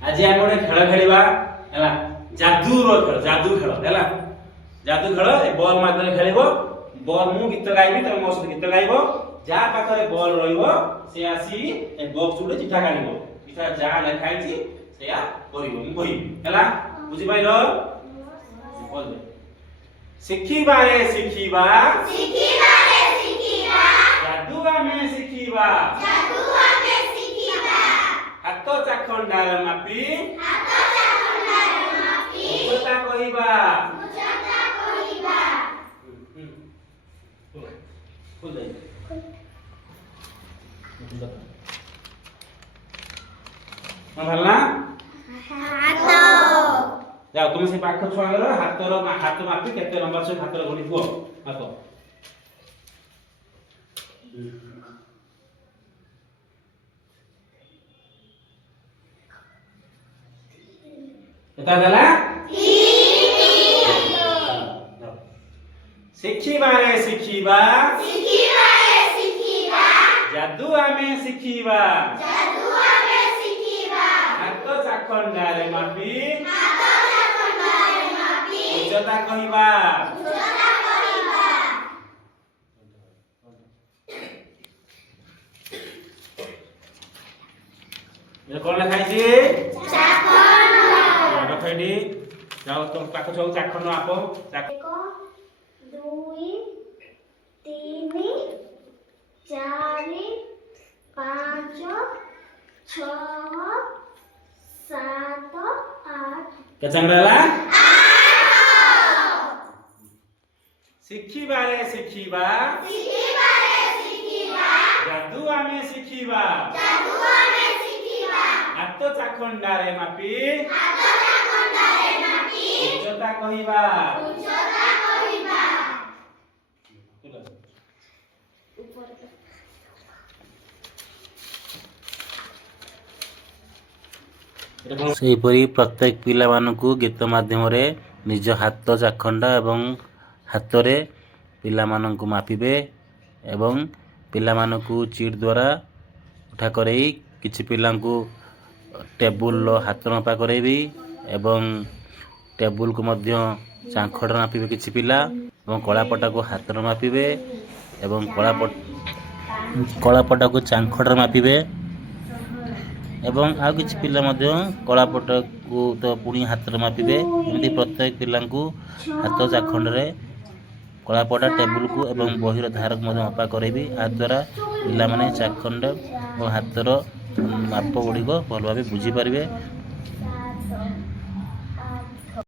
आज आम गोटे खेल खेलवा है जादू खेल है जादू खेल बॉल माध्यम खेल बॉल मु गीत गाइबी तुम मो सहित गीत गाइब जहाँ पाखे बॉल रे आसी बॉक्स गोटे चिठा काढ़ चिठा जहाँ लिखाई से कहला बुझी पाइल शिखिबारे शिखिबा जादू आमे शिखिबा हाथ चाखंडार मापी उच्चता कहिबा भलना जाओ तुम से पाख छुआगर हाथ मापी केते लंबा से हाथ गणि हुआ हाथ एता देला शिखिबारे शिखिबा जादू आमे शिखिबा हाथ चाखंडारे मापी उच्चता कहिबा ये कोन लिखाई छी चाखंड रखैडी जाओ तुम पाख छौ चाखंड आपो 1 2 3 4 5 6 7 8 के चंगला शिखिबारे शिखिबा जादू आमे शिखिबा हाथ चाखंडारे मापी उच्चता कहिबा सेहीपरि प्रत्येक पिला मानकु गीत माध्यम रे निज हाथ चाखंडा एवं हाथ रे पिला मानकु मापिबे एवं पिला मानकु चीट द्वारा उठा करई किछि पिला को टेबुल हाथ मापा करैबी एवं टेबुल को मध्य चाखंड मापिबे किछि पिला एवं कलापटा को हाथ मापिबे एवं कलापटा को चाखंड मापिबे एवं आ किछि पिला मध्य कलापट को तो पुणी हाथ मापिबे एमती प्रत्येक पिला को हाथ चाखंड रे कलापटा टेबुल को एवं बहिर धारक मध्य मापा करेबी आ द्वारा पिला माने चाखंड और हाथर माप गुड़िक भल भाव बुझी पारे।